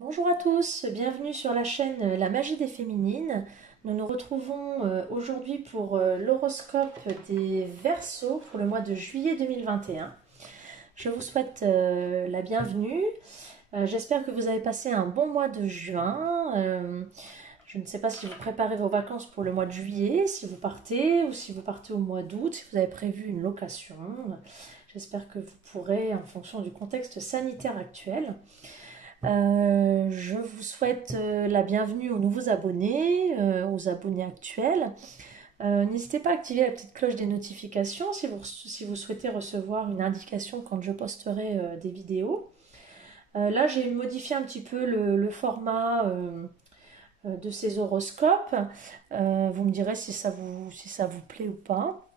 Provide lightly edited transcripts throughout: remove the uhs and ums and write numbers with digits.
Bonjour à tous, bienvenue sur la chaîne La Magie des Féminines. Nous nous retrouvons aujourd'hui pour l'horoscope des Verseaux pour le mois de juillet 2021. Je vous souhaite la bienvenue. J'espère que vous avez passé un bon mois de juin. Je ne sais pas si vous préparez vos vacances pour le mois de juillet, si vous partez ou si vous partez au mois d'août, si vous avez prévu une location. J'espère que vous pourrez, en fonction du contexte sanitaire actuel. Je vous souhaite la bienvenue aux nouveaux abonnés, aux abonnés actuels. N'hésitez pas à activer la petite cloche des notifications si vous souhaitez recevoir une indication quand je posterai des vidéos. Là, j'ai modifié un petit peu le format de ces horoscopes. Vous me direz si ça vous plaît ou pas.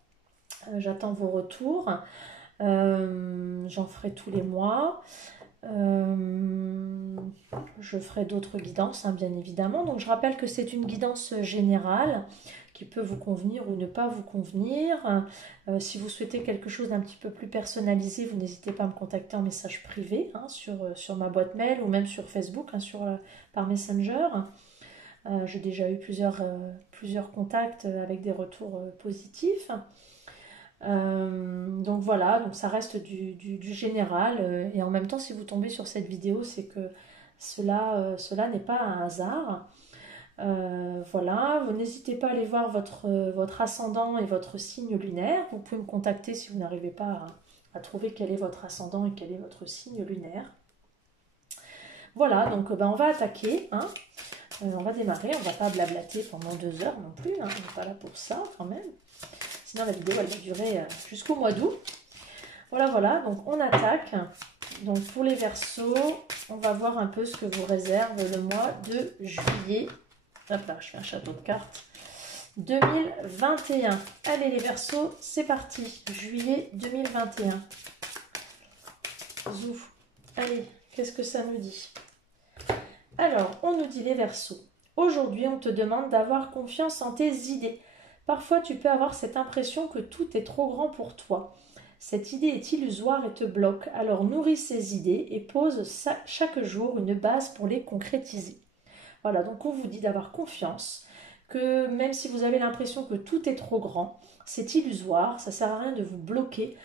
J'attends vos retours. J'en ferai tous les mois. Je ferai d'autres guidances, hein, bien évidemment. Donc je rappelle que c'est une guidance générale qui peut vous convenir ou ne pas vous convenir. Si vous souhaitez quelque chose d'un petit peu plus personnalisé, vous n'hésitez pas à me contacter en message privé, hein, sur ma boîte mail ou même sur Facebook, hein, par Messenger. J'ai déjà eu plusieurs contacts avec des retours positifs. Donc voilà, donc ça reste du général, et en même temps si vous tombez sur cette vidéo c'est que cela n'est pas un hasard. Voilà, vous n'hésitez pas à aller voir votre ascendant et votre signe lunaire. Vous pouvez me contacter si vous n'arrivez pas à trouver quel est votre ascendant et quel est votre signe lunaire. Voilà, donc on va attaquer, hein. On va démarrer, on ne va pas blablater pendant 2 heures non plus, hein. On n'est pas là pour ça quand même. Sinon la vidéo elle va durer jusqu'au mois d'août. Voilà, donc on attaque. Donc pour les Verseaux, on va voir un peu ce que vous réserve le mois de juillet. Hop là, je fais un château de cartes. 2021. Allez les Verseaux, c'est parti. Juillet 2021. Zouf. Allez, qu'est-ce que ça nous dit? Alors, on nous dit les Verseaux. Aujourd'hui, on te demande d'avoir confiance en tes idées. Parfois, tu peux avoir cette impression que tout est trop grand pour toi. Cette idée est illusoire et te bloque, alors nourris ces idées et pose chaque jour une base pour les concrétiser. Voilà, donc on vous dit d'avoir confiance, que même si vous avez l'impression que tout est trop grand, c'est illusoire, ça ne sert à rien de vous bloquer,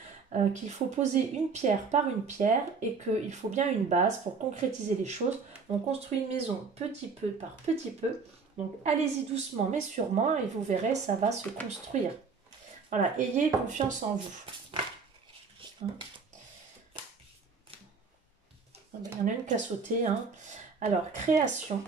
qu'il faut poser une pierre par une pierre et qu'il faut bien une base pour concrétiser les choses. On construit une maison petit peu par petit peu, donc allez-y doucement mais sûrement et vous verrez, ça va se construire. Voilà, ayez confiance en vous. Hein, il y en a une qui a sauté. Hein. Alors, création,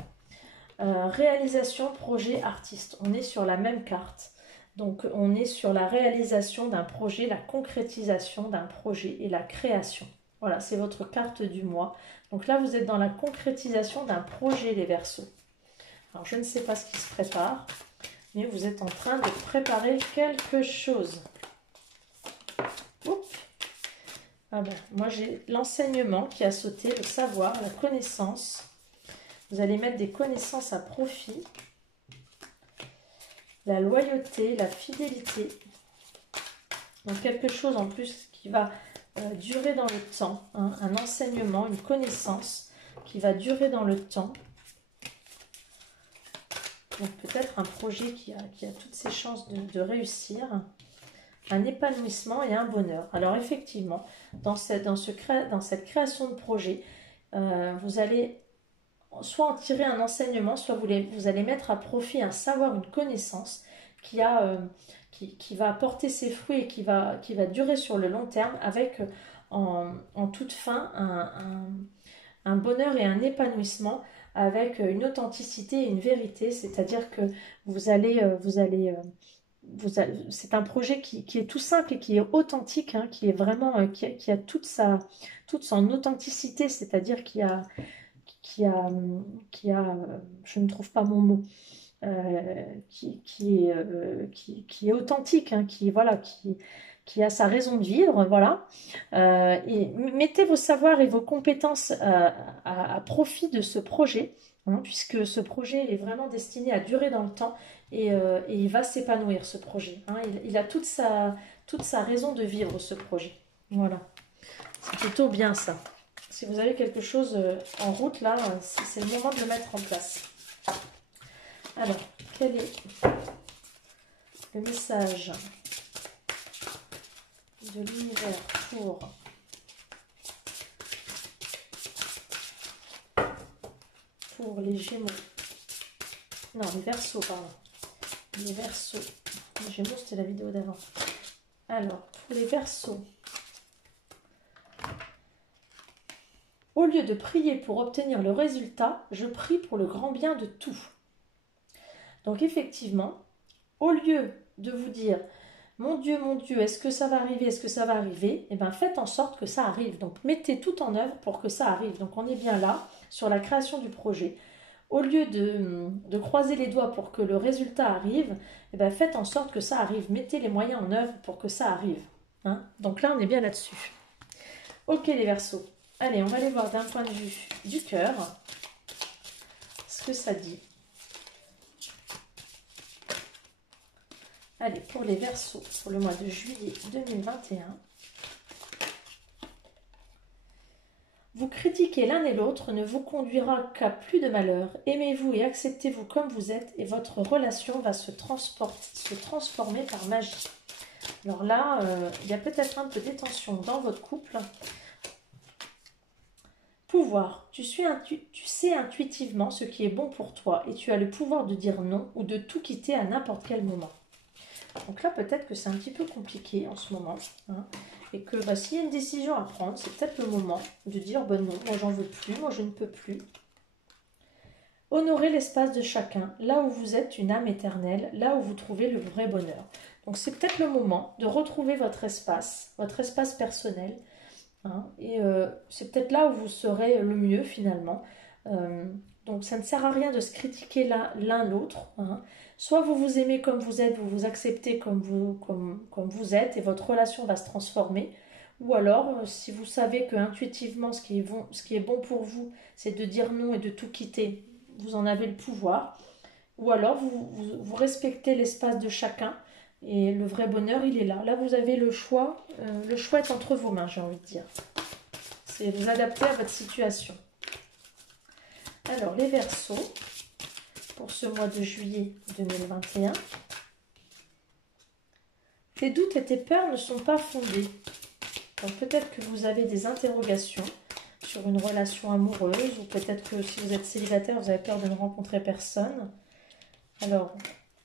réalisation, projet, artiste. On est sur la même carte. Donc, on est sur la réalisation d'un projet, la concrétisation d'un projet et la création. Voilà, c'est votre carte du mois. Donc là, vous êtes dans la concrétisation d'un projet, les Verseaux. Alors, je ne sais pas ce qui se prépare, mais vous êtes en train de préparer quelque chose. Oups. Ah ben, moi, j'ai l'enseignement qui a sauté, le savoir, la connaissance. Vous allez mettre des connaissances à profit. La loyauté, la fidélité. Donc, quelque chose en plus qui va durer dans le temps. Hein, un enseignement, une connaissance qui va durer dans le temps. Donc peut-être un projet qui a toutes ses chances de réussir, un épanouissement et un bonheur. Alors effectivement, dans cette création de projet, vous allez soit en tirer un enseignement, soit vous allez mettre à profit un savoir, une connaissance qui va apporter ses fruits et qui va durer sur le long terme avec en toute fin un bonheur et un épanouissement avec une authenticité et une vérité, c'est-à-dire que c'est un projet qui est tout simple et qui est authentique, hein, qui est vraiment, qui a toute son authenticité, c'est-à-dire je ne trouve pas mon mot, qui est authentique, hein, qui a sa raison de vivre, voilà. Et mettez vos savoirs et vos compétences à profit de ce projet, hein, puisque ce projet est vraiment destiné à durer dans le temps et il va s'épanouir, ce projet. Hein. Il a toute sa raison de vivre, ce projet. Voilà. C'est plutôt bien ça. Si vous avez quelque chose en route, là, c'est le moment de le mettre en place. Alors, quel est le message de l'univers pour les Gémeaux? Non, les Verseaux, pardon. Les Verseaux. Les Gémeaux, c'était la vidéo d'avant. Alors, pour les Verseaux. Au lieu de prier pour obtenir le résultat, je prie pour le grand bien de tout. Donc effectivement, au lieu de vous dire « Mon Dieu, est-ce que ça va arriver? Est-ce que ça va arriver ?» Eh bien, faites en sorte que ça arrive. Donc, mettez tout en œuvre pour que ça arrive. Donc, on est bien là, sur la création du projet. Au lieu de croiser les doigts pour que le résultat arrive, eh bien, faites en sorte que ça arrive. Mettez les moyens en œuvre pour que ça arrive. Hein? Donc là, on est bien là-dessus. Ok, les Verseaux. Allez, on va aller voir d'un point de vue du cœur ce que ça dit. Allez, pour les Verseaux, pour le mois de juillet 2021. Vous critiquer l'un et l'autre ne vous conduira qu'à plus de malheur. Aimez-vous et acceptez-vous comme vous êtes et votre relation va se transformer par magie. Alors là, il y a peut-être un peu de tension dans votre couple. Pouvoir. Tu sais intuitivement ce qui est bon pour toi et tu as le pouvoir de dire non ou de tout quitter à n'importe quel moment. Donc là, peut-être que c'est un petit peu compliqué en ce moment. Hein, et que s'il y a une décision à prendre, c'est peut-être le moment de dire non, moi j'en veux plus, moi je ne peux plus. Honorez l'espace de chacun, là où vous êtes une âme éternelle, là où vous trouvez le vrai bonheur. Donc c'est peut-être le moment de retrouver votre espace personnel. Hein, et c'est peut-être là où vous serez le mieux finalement. Donc ça ne sert à rien de se critiquer l'un l'autre. Hein. Soit vous vous aimez comme vous êtes, vous vous acceptez comme vous êtes et votre relation va se transformer. Ou alors, si vous savez que intuitivement ce qui est bon pour vous, c'est de dire non et de tout quitter, vous en avez le pouvoir. Ou alors, vous respectez l'espace de chacun et le vrai bonheur, il est là. Là, vous avez le choix. Le choix est entre vos mains, j'ai envie de dire. C'est vous adapter à votre situation. Alors, les Verseaux, pour ce mois de juillet 2021. Tes doutes et tes peurs ne sont pas fondés. Donc peut-être que vous avez des interrogations sur une relation amoureuse ou peut-être que si vous êtes célibataire, vous avez peur de ne rencontrer personne. Alors,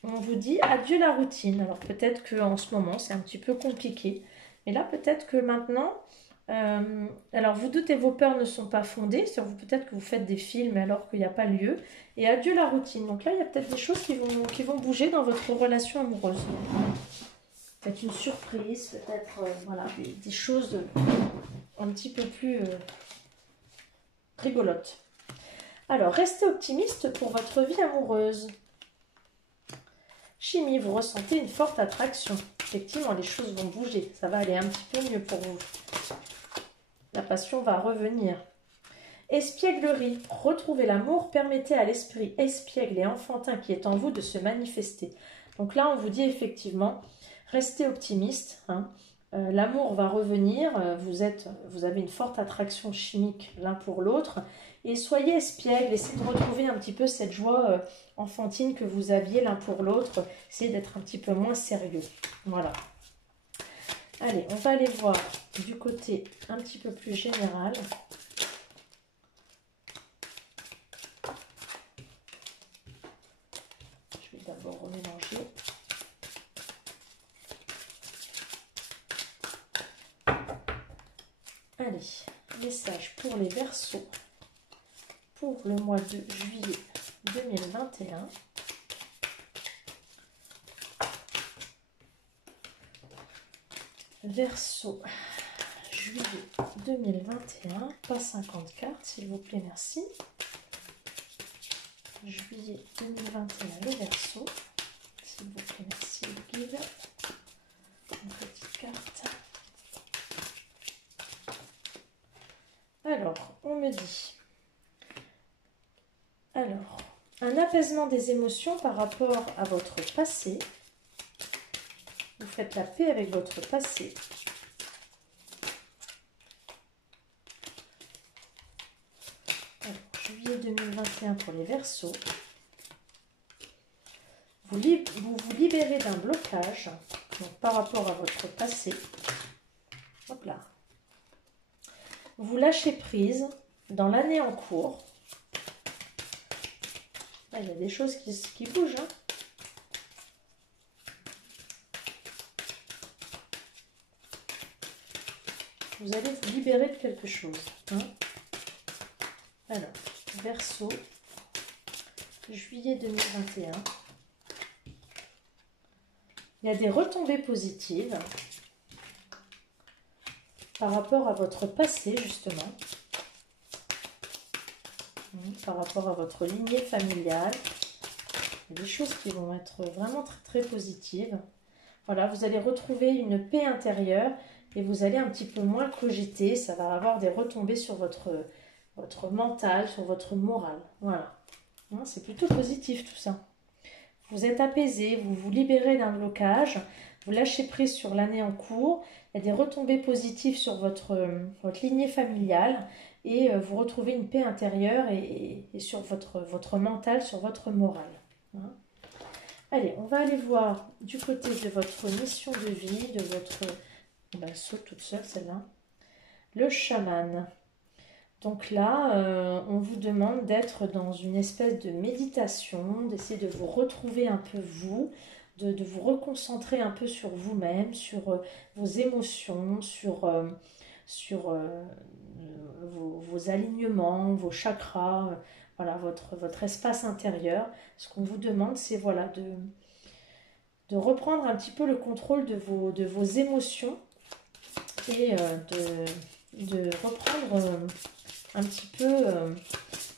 on vous dit adieu la routine. Alors peut-être qu'en ce moment, c'est un petit peu compliqué. Mais là, peut-être que maintenant... alors, vos doutes et vos peurs ne sont pas fondés. C'est-à-dire peut-être que vous faites des films alors qu'il n'y a pas lieu. Et adieu la routine. Donc là, il y a peut-être des choses qui vont bouger dans votre relation amoureuse. Peut-être une surprise, peut-être voilà, des choses un petit peu plus rigolotes. Alors, restez optimiste pour votre vie amoureuse. Chimie, vous ressentez une forte attraction. Effectivement, les choses vont bouger. Ça va aller un petit peu mieux pour vous. La passion va revenir. Espièglerie, retrouvez l'amour, permettez à l'esprit espiègle et enfantin qui est en vous de se manifester. Donc là, on vous dit effectivement, restez optimiste. Hein. L'amour va revenir, vous avez une forte attraction chimique l'un pour l'autre. Et soyez espiègle, essayez de retrouver un petit peu cette joie enfantine que vous aviez l'un pour l'autre. Essayez d'être un petit peu moins sérieux. Voilà. Allez, on va aller voir du côté un petit peu plus général. Je vais d'abord remélanger. Allez, message pour les Verseaux pour le mois de juillet 2021. Verseau, juillet 2021, pas 50 cartes, s'il vous plaît, merci. Juillet 2021, le Verseau, s'il vous plaît, merci, le guide. Une petite carte. Alors, on me dit, un apaisement des émotions par rapport à votre passé. Vous faites la paix avec votre passé. juillet 2021 pour les Verseaux. Vous vous libérez d'un blocage donc, par rapport à votre passé. Hop là. Vous lâchez prise dans l'année en cours. Là, il y a des choses qui bougent. Hein. Vous allez vous libérer de quelque chose. Hein. Alors, Verseau, juillet 2021. Il y a des retombées positives par rapport à votre passé, justement. Par rapport à votre lignée familiale. Il y a des choses qui vont être vraiment très, très positives. Voilà, vous allez retrouver une paix intérieure et vous allez un petit peu moins cogiter. Ça va avoir des retombées sur votre mental, sur votre morale. Voilà. C'est plutôt positif tout ça. Vous êtes apaisé, vous vous libérez d'un blocage, vous lâchez prise sur l'année en cours, il y a des retombées positives sur votre lignée familiale et vous retrouvez une paix intérieure et sur votre mental, sur votre morale. Hein. Allez, on va aller voir du côté de votre mission de vie, de votre... Ben, saute toute seule celle-là. Le chaman. Donc là, on vous demande d'être dans une espèce de méditation, d'essayer de vous retrouver un peu vous, de vous reconcentrer un peu sur vous-même, sur vos émotions, sur vos alignements, vos chakras, voilà, votre espace intérieur. Ce qu'on vous demande, c'est voilà, de reprendre un petit peu le contrôle de vos émotions et de reprendre... un petit peu,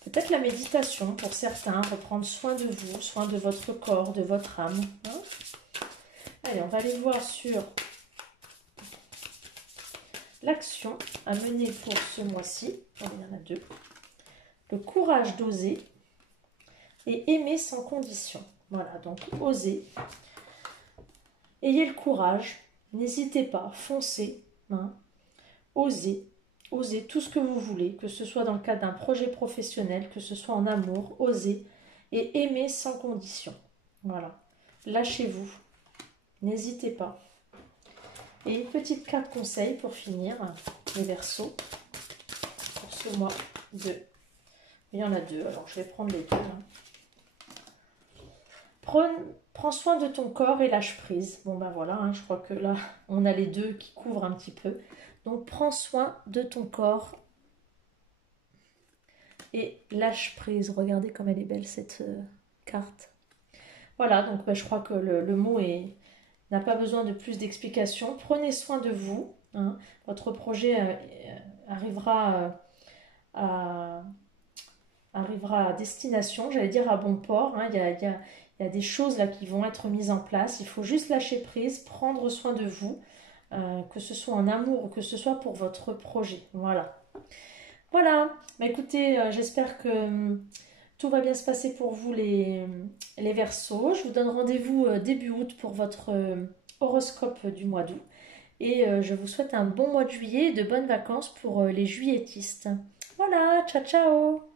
peut-être la méditation pour certains, reprendre soin de vous, soin de votre corps, de votre âme. Hein. Allez, on va aller voir sur l'action à mener pour ce mois-ci. Oh, il y en a deux. Le courage d'oser et aimer sans condition. Voilà, donc osez. Ayez le courage, n'hésitez pas, foncez. Hein. Osez. Osez tout ce que vous voulez, que ce soit dans le cadre d'un projet professionnel, que ce soit en amour, osez et aimez sans condition. Voilà, lâchez-vous, n'hésitez pas. Et une petite carte conseil pour finir, les Verseaux, pour ce mois de... Il y en a deux, alors je vais prendre les deux. Prends soin de ton corps et lâche prise. Bon ben voilà, hein, je crois que là, on a les deux qui couvrent un petit peu. Donc, prends soin de ton corps et lâche prise. Regardez comme elle est belle, cette carte. Voilà, donc je crois que le mot n'a pas besoin de plus d'explications. Prenez soin de vous. Hein. Votre projet arrivera à destination, j'allais dire à bon port. Hein. Il y a des choses là qui vont être mises en place. Il faut juste lâcher prise, prendre soin de vous. Que ce soit en amour ou que ce soit pour votre projet. Voilà. Voilà. Bah, écoutez, j'espère que tout va bien se passer pour vous les Verseaux. Je vous donne rendez-vous début août pour votre horoscope du mois d'août. Et je vous souhaite un bon mois de juillet et de bonnes vacances pour les juilletistes. Voilà, ciao ciao!